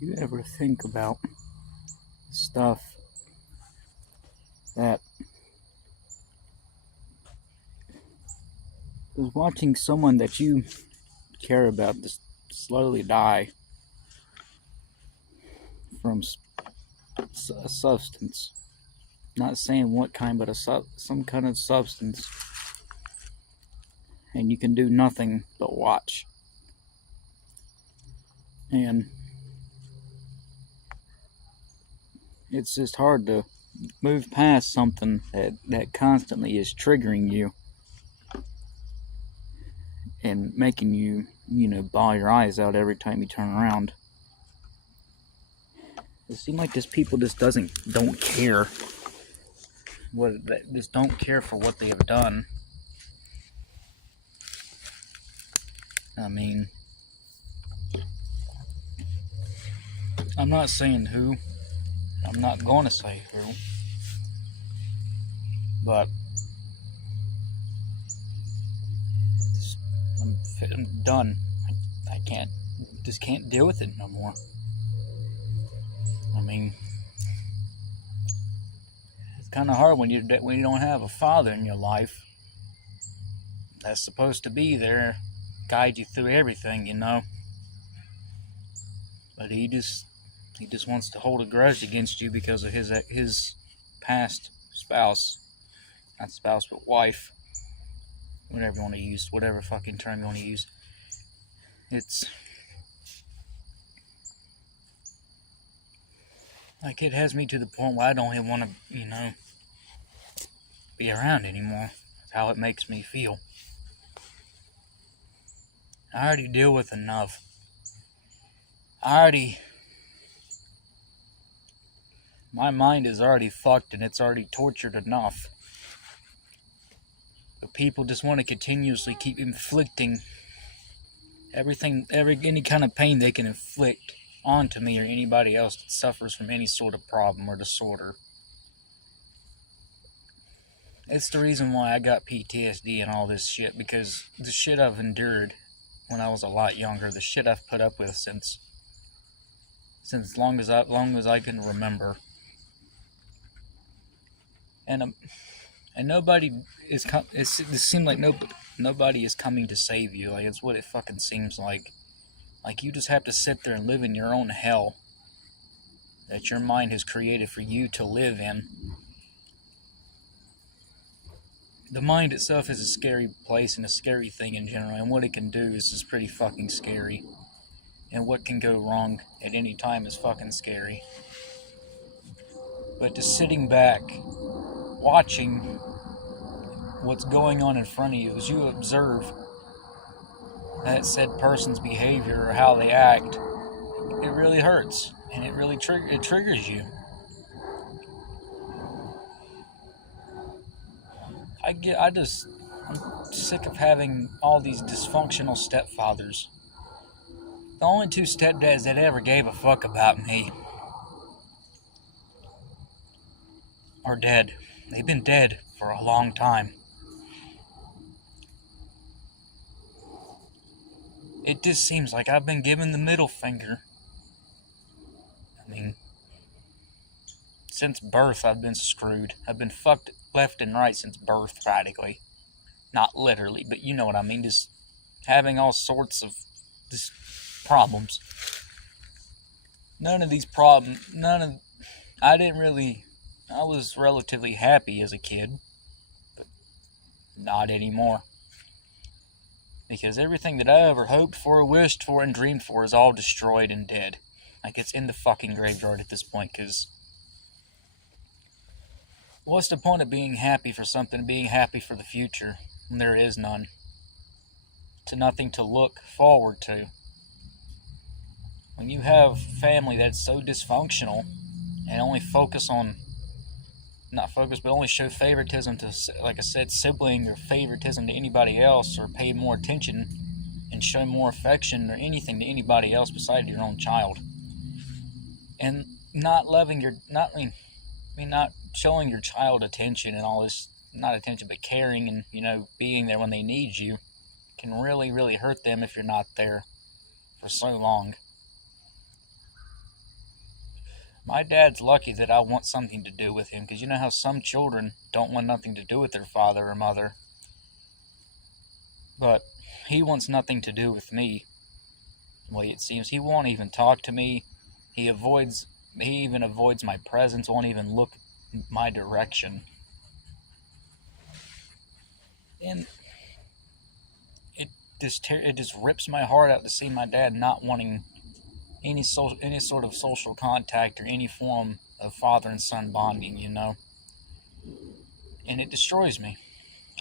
You ever think about stuff that is watching someone that you care about just slowly die from a substance? Not saying what kind, but some kind of substance, and you can do nothing but watch. And it's just hard to move past something that constantly is triggering you and making you, bawl your eyes out every time you turn around. It seems like just people just don't care just don't care for what they have done. I mean, I'm not saying who. I'm not going to say who. But I'm done. I can't deal with it no more. I mean, it's kind of hard when you don't have a father in your life that's supposed to be there, guide you through everything, But he just wants to hold a grudge against you because of his past spouse, not spouse but wife, whatever you want to use, whatever fucking term you want to use. It's like it has me to the point where I don't even want to, be around anymore. That's how it makes me feel. I already deal with enough. My mind is already fucked and it's already tortured enough. But people just want to continuously keep inflicting any kind of pain they can inflict onto me or anybody else that suffers from any sort of problem or disorder. It's the reason why I got PTSD and all this shit, because the shit I've endured when I was a lot younger, the shit I've put up with since long as I can remember. And nobody is it seems like nobody is coming to save you. Like, it's what it fucking seems like. Like, you just have to sit there and live in your own hell that your mind has created for you to live in. The mind itself is a scary place and a scary thing in general, and what it can do is just pretty fucking scary. And what can go wrong at any time is fucking scary. But just sitting back, watching what's going on in front of you as you observe that said person's behavior or how they act, it really hurts, and it really triggers you. I'm sick of having all these dysfunctional stepfathers. The only two stepdads that ever gave a fuck about me are dead. They've been dead for a long time. It just seems like I've been given the middle finger. I mean, since birth I've been screwed. I've been fucked left and right since birth, practically. Not literally, but you know what I mean. Just having all sorts of just problems. I was relatively happy as a kid, but not anymore. Because everything that I ever hoped for, wished for, and dreamed for is all destroyed and dead. Like, it's in the fucking graveyard at this point, because what's the point of being happy for something, being happy for the future, when there is none? To nothing to look forward to. When you have family that's so dysfunctional, and only only show favoritism to, like I said, sibling or favoritism to anybody else, or pay more attention and show more affection or anything to anybody else besides your own child. And not showing your child attention and all this, not attention, but caring and, being there when they need you, can really, really hurt them if you're not there for so long. My dad's lucky that I want something to do with him, because you know how some children don't want nothing to do with their father or mother. But he wants nothing to do with me. The way it seems, he won't even talk to me. He even avoids my presence, won't even look my direction. And it just rips my heart out to see my dad not wanting any sort of social contact or any form of father and son bonding, you know. And it destroys me.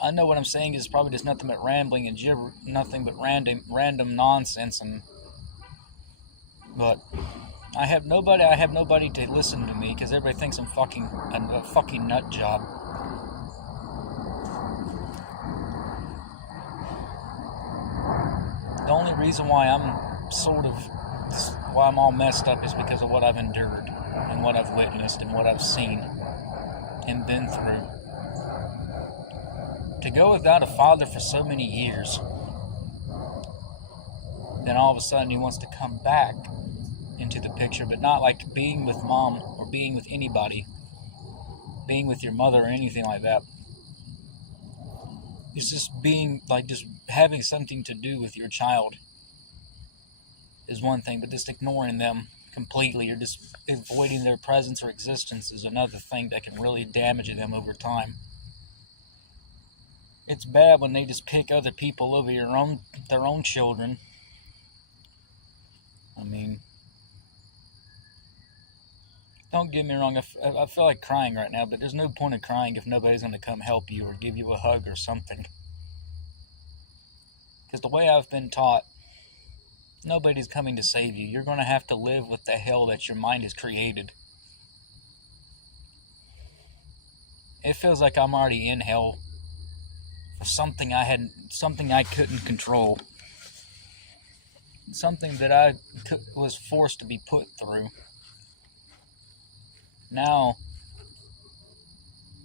I know what I'm saying is probably just nothing but rambling and nothing but random nonsense, but I have nobody to listen to me because everybody thinks I'm a fucking nut job. The only reason why I'm all messed up is because of what I've endured and what I've witnessed and what I've seen and been through. To go without a father for so many years, then all of a sudden he wants to come back into the picture, but not like being with mom or being with anybody, being with your mother or anything like that. It's just being like, just having something to do with your child is one thing, but just ignoring them completely or just avoiding their presence or existence is another thing that can really damage them over time. It's bad when they just pick other people over their own children. I mean, don't get me wrong, I feel like crying right now, but there's no point in crying if nobody's going to come help you or give you a hug or something. Because the way I've been taught, nobody's coming to save you. You're going to have to live with the hell that your mind has created. It feels like I'm already in hell for something I couldn't control. Something that I was forced to be put through. Now,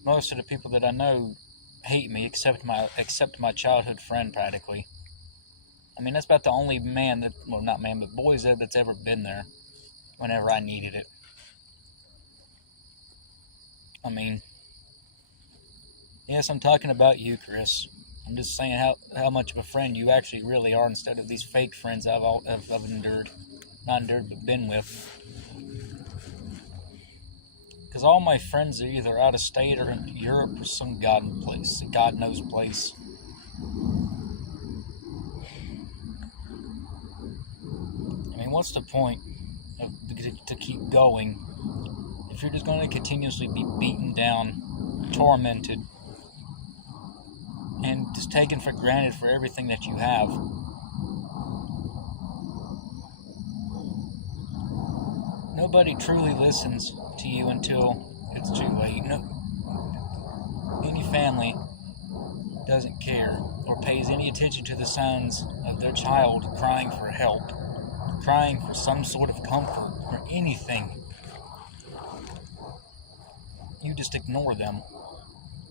most of the people that I know hate me, except my childhood friend, practically. I mean, that's about the only boys that's ever been there whenever I needed it. I mean, yes, I'm talking about you, Chris. I'm just saying how much of a friend you actually really are instead of these fake friends I've been with. Because all my friends are either out of state or in Europe or some God knows place. I mean, what's the point to keep going if you're just going to continuously be beaten down, tormented, and just taken for granted for everything that you have? Nobody truly listens to you until it's too late. Any family doesn't care or pays any attention to the sounds of their child crying for help, crying for some sort of comfort or anything. You just ignore them.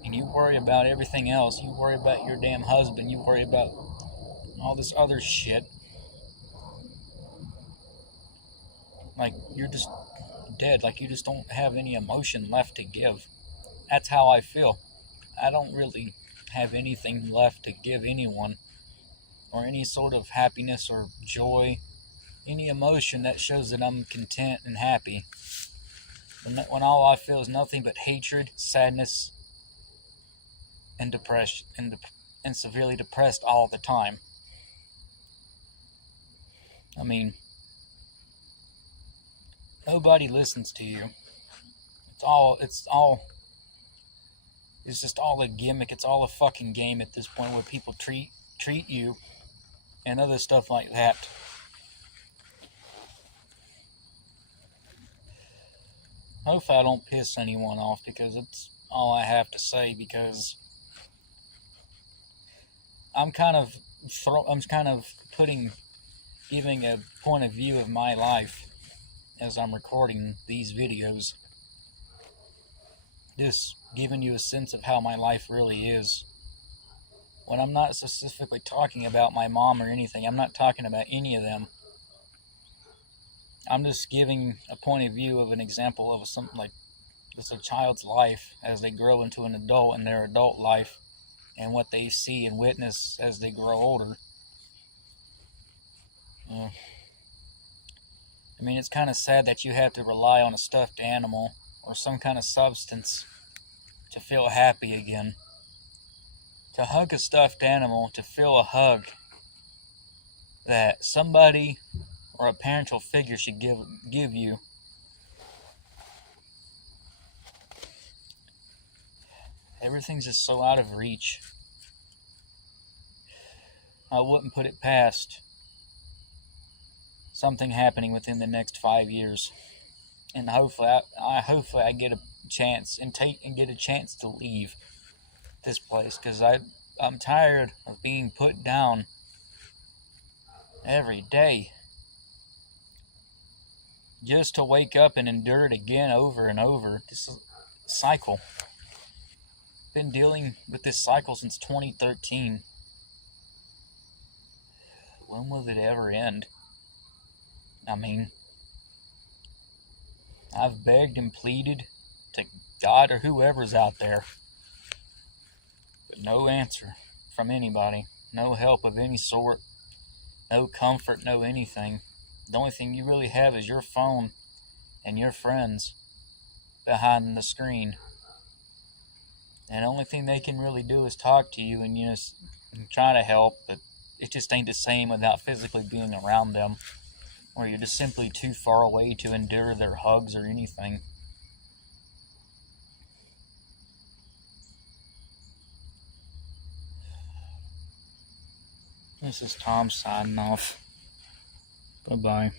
And you worry about everything else. You worry about your damn husband. You worry about all this other shit. Like, you're just dead. Like, you just don't have any emotion left to give. That's how I feel. I don't really have anything left to give anyone, or any sort of happiness or joy, any emotion that shows that I'm content and happy. When all I feel is nothing but hatred, sadness, and depression, and severely depressed all the time. I mean, nobody listens to you. It's just all a gimmick. It's all a fucking game at this point, where people treat you and other stuff like that. Hopefully I don't piss anyone off, because it's all I have to say, because I'm kind of giving a point of view of my life as I'm recording these videos. Just giving you a sense of how my life really is. When I'm not specifically talking about my mom or anything, I'm not talking about any of them. I'm just giving a point of view of an example of something like just a child's life as they grow into an adult in their adult life, and what they see and witness as they grow older. I mean, it's kind of sad that you have to rely on a stuffed animal or some kind of substance to feel happy again. To hug a stuffed animal, to feel a hug that somebody or a parental figure should give you. Everything's just so out of reach. I wouldn't put it past something happening within the next 5 years, and hopefully I get a chance and get a chance to leave this place, because I'm tired of being put down every day just to wake up and endure it again over and over. This cycle. Been dealing with this cycle since 2013. When will it ever end? I mean, I've begged and pleaded to God or whoever's out there, but no answer from anybody. No help of any sort. No comfort, no anything. The only thing you really have is your phone and your friends behind the screen. And the only thing they can really do is talk to you and, try to help, but it just ain't the same without physically being around them, or you're just simply too far away to endure their hugs or anything. This is Tom signing off. Bye-bye.